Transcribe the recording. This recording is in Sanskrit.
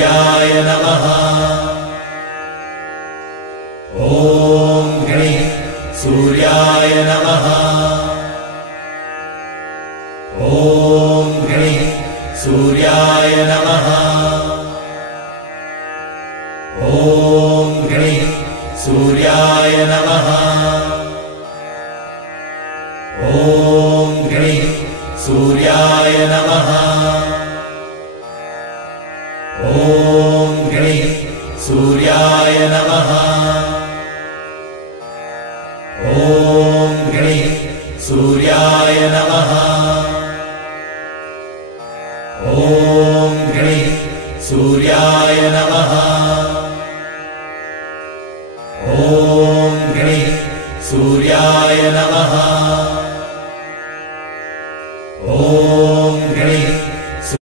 सूर्याय नमः। ॐ गणेः सूर्याय नमः। ॐ गणेः सूर्याय नमः। ॐ गणेः सूर्याय नमः। ॐ गणेः सूर्याय नमः। ॐ गणेः सूर्याय नमः। ॐ गणेः सूर्याय नमः। ॐ गणेः सूर्याय नमः।